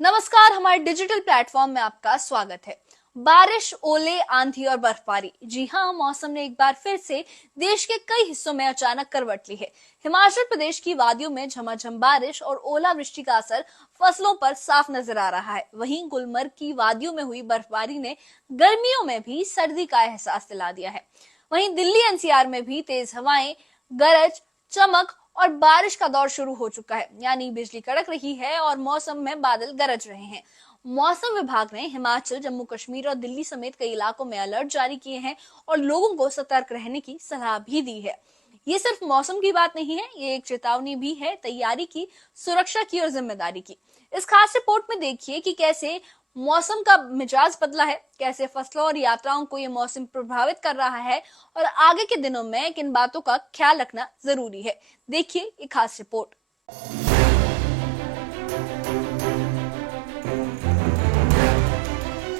नमस्कार, हमारे digital platform में आपका स्वागत है। बारिश, ओले, आंधी और बर्फबारी, जी हाँ, मौसम ने एक बार फिर से देश के कई हिस्सों में अचानक करवट ली है। हिमाचल प्रदेश की वादियों में झमाझम बारिश और ओलावृष्टि का असर फसलों पर साफ नजर आ रहा है। वहीं गुलमर्ग की वादियों में हुई बर्फबारी ने गर्मियों में भी सर्दी का एहसास दिला दिया है। वहीं दिल्ली एनसीआर में भी तेज हवाएं, गरज, चमक और बारिश का दौर शुरू हो चुका है, यानी बिजली कड़क रही है और मौसम में बादल गरज रहे हैं। मौसम विभाग ने हिमाचल, जम्मू कश्मीर और दिल्ली समेत कई इलाकों में अलर्ट जारी किए हैं और लोगों को सतर्क रहने की सलाह भी दी है। ये सिर्फ मौसम की बात नहीं है, ये एक चेतावनी भी है तैयारी की, सुरक्षा की और जिम्मेदारी की। इस खास रिपोर्ट में देखिए कि कैसे मौसम का मिजाज बदला है, कैसे फसलों और यात्राओं को ये मौसम प्रभावित कर रहा है और आगे के दिनों में किन बातों का ख्याल रखना जरूरी है। देखिए एक खास रिपोर्ट।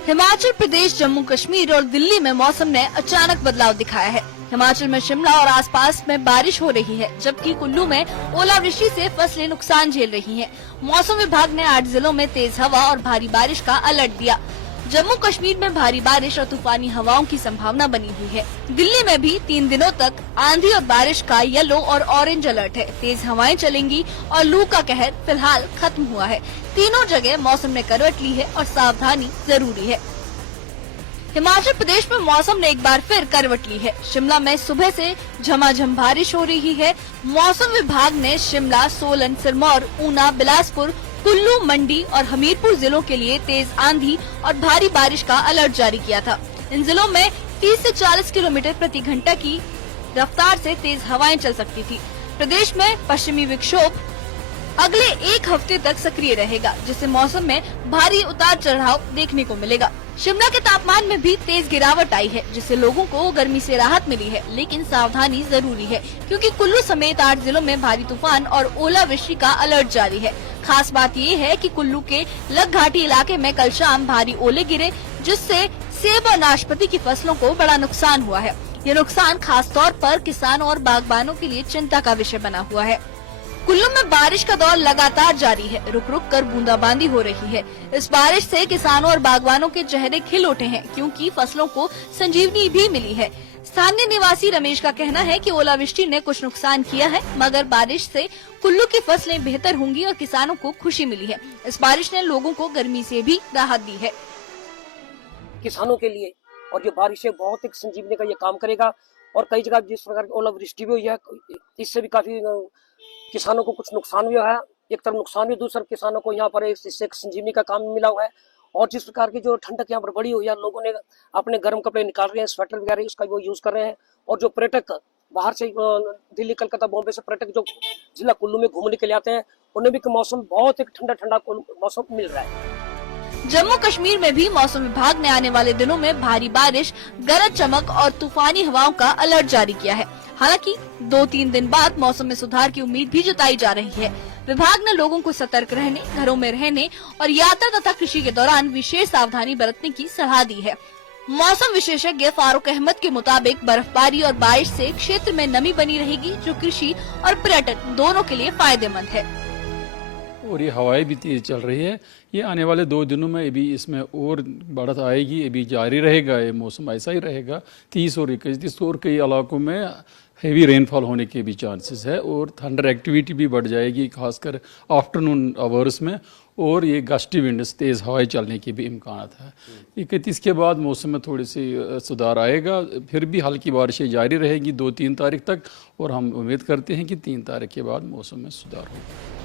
हिमाचल प्रदेश, जम्मू कश्मीर और दिल्ली में मौसम ने अचानक बदलाव दिखाया है। हिमाचल में शिमला और आसपास में बारिश हो रही है, जबकि कुल्लू में ओलावृष्टि से फसलें नुकसान झेल रही हैं। मौसम विभाग ने 8 जिलों में तेज हवा और भारी बारिश का अलर्ट दिया। जम्मू कश्मीर में भारी बारिश और तूफानी हवाओं की संभावना बनी हुई है। दिल्ली में भी 3 दिनों तक आंधी और बारिश का येलो और ऑरेंज अलर्ट है। तेज हवाएं चलेंगी और लू का कहर फिलहाल खत्म हुआ है। तीनों जगह मौसम ने करवट ली है और सावधानी जरूरी है। हिमाचल प्रदेश में मौसम ने एक बार फिर करवट ली है। शिमला में सुबह से झमाझम बारिश हो रही है। मौसम विभाग ने शिमला, सोलन, सिरमौर, ऊना, बिलासपुर, कुल्लू, मंडी और हमीरपुर जिलों के लिए तेज आंधी और भारी बारिश का अलर्ट जारी किया था। इन जिलों में 30 से 40 किलोमीटर प्रति घंटा की रफ्तार से तेज हवाएं चल सकती थी। प्रदेश में पश्चिमी विक्षोभ अगले 1 हफ्ते तक सक्रिय रहेगा, जिससे मौसम में भारी उतार चढ़ाव देखने को मिलेगा। शिमला के तापमान में भी तेज गिरावट आई है, जिससे लोगों को गर्मी से राहत मिली है, लेकिन सावधानी जरूरी है, क्योंकि कुल्लू समेत 8 जिलों में भारी तूफान और ओलावृष्टि का अलर्ट जारी है। खास बात ये है कि कुल्लू के लग घाटी इलाके में कल शाम भारी ओले गिरे, जिससे सेब और नाशपाती की फसलों को बड़ा नुकसान हुआ है। ये नुकसान खास तौर पर किसानों और बागबानों के लिए चिंता का विषय बना हुआ है। कुल्लू में बारिश का दौर लगातार जारी है। रुक रुक कर बूंदाबांदी हो रही है। इस बारिश से किसानों और बागवानों के चेहरे खिल उठे हैं, क्योंकि फसलों को संजीवनी भी मिली है। स्थानीय निवासी रमेश का कहना है कि ओलावृष्टि ने कुछ नुकसान किया है, मगर बारिश से कुल्लू की फसलें बेहतर होंगी और किसानों को खुशी मिली है। इस बारिश ने लोगों को गर्मी से भी राहत दी है। किसानों के लिए और ये बारिश है बहुत एक संजीवनी का ये काम करेगा। और कई जगह जिस प्रकार की ओलावृष्टि भी हुई है, इससे भी काफी किसानों को कुछ नुकसान भी हुआ है। एक तरफ नुकसान भी, दूसरी तरफ किसानों को यहाँ पर इससे एक संजीवनी का काम मिला हुआ है। और जिस प्रकार की जो ठंडक यहाँ पर बढ़ी हुई है, लोगों ने अपने गर्म कपड़े निकाल रहे हैं, स्वेटर वगैरह उसका वो यूज कर रहे हैं। और जो पर्यटक बाहर से दिल्ली, कलकत्ता, बॉम्बे से पर्यटक जो जिला कुल्लू में घूमने के लिए आते हैं, उन्हें भी मौसम बहुत एक ठंडा ठंडा मौसम मिल रहा है। जम्मू कश्मीर में भी मौसम विभाग ने आने वाले दिनों में भारी बारिश, गरज चमक और तूफानी हवाओं का अलर्ट जारी किया है। हालांकि 2-3 दिन बाद मौसम में सुधार की उम्मीद भी जताई जा रही है। विभाग ने लोगों को सतर्क रहने, घरों में रहने और यात्रा तथा कृषि के दौरान विशेष सावधानी बरतने की सलाह दी है। मौसम विशेषज्ञ फारूक अहमद के मुताबिक बर्फबारी और बारिश से क्षेत्र में नमी बनी रहेगी, जो कृषि और पर्यटन दोनों के लिए फायदेमंद है। और ये हवाएं भी तेज चल रही है। ये आने वाले 2 दिनों में अभी इसमें और बढ़त आएगी, अभी जारी रहेगा। ये मौसम ऐसा ही रहेगा। 30 और 31 और कई इलाकों में हेवी रेनफॉल होने के भी चांसेस है और थंडर एक्टिविटी भी बढ़ जाएगी, खासकर आफ्टरनून आवर्स में। और ये गस्टी विंड्स, तेज़ हवाएं चलने के भी इम्कान है। 31 के बाद मौसम में थोड़ी सी सुधार आएगा, फिर भी हल्की बारिशें जारी रहेगी 2-3 तारीख तक। और हम उम्मीद करते हैं कि 3 तारीख के बाद मौसम में सुधार होगा।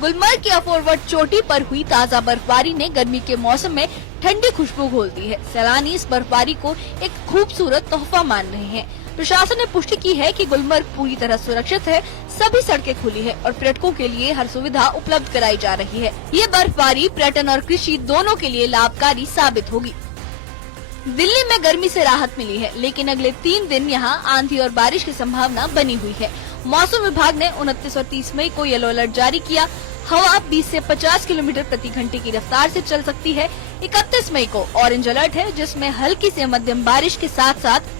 गुलमर्ग की अफोरवट चोटी पर हुई ताज़ा बर्फबारी ने गर्मी के मौसम में ठंडी खुशबू घोल दी है। सैलानी इस बर्फबारी को एक खूबसूरत तोहफा मान रहे हैं। प्रशासन ने पुष्टि की है कि गुलमर्ग पूरी तरह सुरक्षित है, सभी सड़कें खुली है और पर्यटकों के लिए हर सुविधा उपलब्ध कराई जा रही है। ये बर्फबारी पर्यटन और कृषि दोनों के लिए लाभकारी साबित होगी। दिल्ली में गर्मी से राहत मिली है, लेकिन अगले 3 दिन यहाँ आंधी और बारिश की संभावना बनी हुई है। मौसम विभाग ने 29 और 30 मई को येलो अलर्ट जारी किया। हवा 20 से 50 किलोमीटर प्रति घंटे की रफ्तार से चल सकती है। 31 मई को ऑरेंज अलर्ट है, जिसमें हल्की से मध्यम बारिश के साथ साथ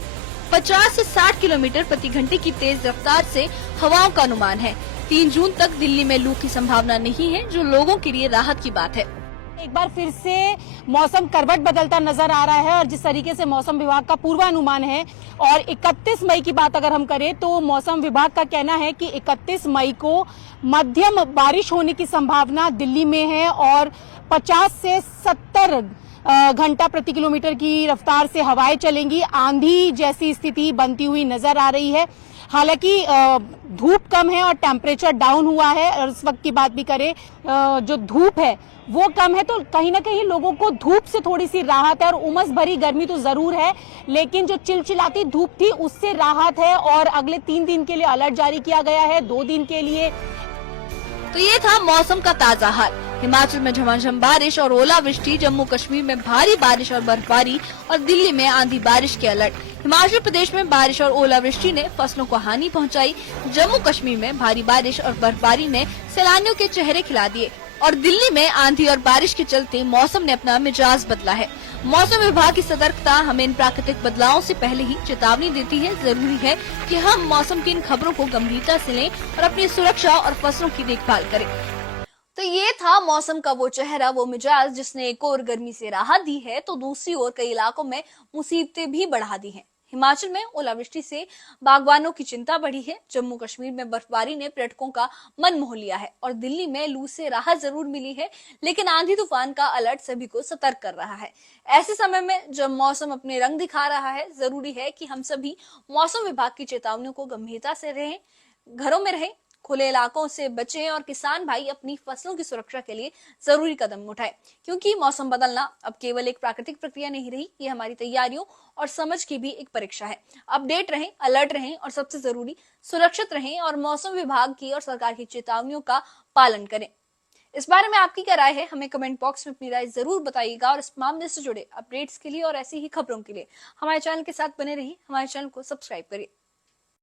50 से 60 किलोमीटर प्रति घंटे की तेज रफ्तार से हवाओं का अनुमान है। 3 जून तक दिल्ली में लू की संभावना नहीं है, जो लोगों के लिए राहत की बात है। एक बार फिर से मौसम करवट बदलता नजर आ रहा है और जिस तरीके से मौसम विभाग का पूर्वानुमान है और 31 मई की बात अगर हम करें तो मौसम विभाग का कहना है कि 31 मई को मध्यम बारिश होने की संभावना दिल्ली में है और 50 से 70 घंटा प्रति किलोमीटर की रफ्तार से हवाएं चलेंगी। आंधी जैसी स्थिति बनती हुई नजर आ रही है। हालांकि धूप कम है और टेम्परेचर डाउन हुआ है और इस वक्त की बात भी करें जो धूप है वो कम है, तो कहीं ना कहीं लोगों को धूप से थोड़ी सी राहत है और उमस भरी गर्मी तो जरूर है, लेकिन जो चिलचिलाती धूप थी उससे राहत है और अगले 3 दिन के लिए अलर्ट जारी किया गया है, 2 दिन के लिए। तो ये था मौसम का ताजा हाल। हिमाचल में झमाझम बारिश और ओलावृष्टि, जम्मू कश्मीर में भारी बारिश और बर्फबारी और दिल्ली में आंधी बारिश के अलर्ट। हिमाचल प्रदेश में बारिश और ओलावृष्टि ने फसलों को हानि पहुंचाई। जम्मू कश्मीर में भारी बारिश और बर्फबारी ने सैलानियों के चेहरे खिला दिए और दिल्ली में आंधी और बारिश के चलते मौसम ने अपना मिजाज बदला है। मौसम विभाग की सतर्कता हमें इन प्राकृतिक बदलावों से पहले ही चेतावनी देती है। जरूरी है कि हम मौसम की इन खबरों को गंभीरता से लें और अपनी सुरक्षा और फसलों की देखभाल करें। तो ये था मौसम का वो चेहरा, वो मिजाज जिसने एक ओर गर्मी से राहत दी है तो दूसरी ओर कई इलाकों में मुसीबतें भी बढ़ा दी हैं। हिमाचल में ओलावृष्टि से बागवानों की चिंता बढ़ी है। जम्मू कश्मीर में बर्फबारी ने पर्यटकों का मन मोह लिया है और दिल्ली में लू से राहत जरूर मिली है, लेकिन आंधी तूफान का अलर्ट सभी को सतर्क कर रहा है। ऐसे समय में जब मौसम अपने रंग दिखा रहा है, जरूरी है कि हम सभी मौसम विभाग की चेतावनियों को गंभीरता से रहें, घरों में रहें, खुले इलाकों से बचें और किसान भाई अपनी फसलों की सुरक्षा के लिए जरूरी कदम उठाएं, क्योंकि मौसम बदलना अब केवल एक प्राकृतिक प्रक्रिया नहीं रही, ये हमारी तैयारियों और समझ की भी एक परीक्षा है। अपडेट रहें, अलर्ट रहें और सबसे जरूरी सुरक्षित रहें और मौसम विभाग की और सरकार की चेतावनियों का पालन करें। इस बारे में आपकी क्या राय है, हमें कमेंट बॉक्स में अपनी राय जरूर बताइएगा और इस मामले से जुड़े अपडेट्स के लिए और ऐसी ही खबरों के लिए हमारे चैनल के साथ बने रहिए। हमारे चैनल को सब्सक्राइब करिए।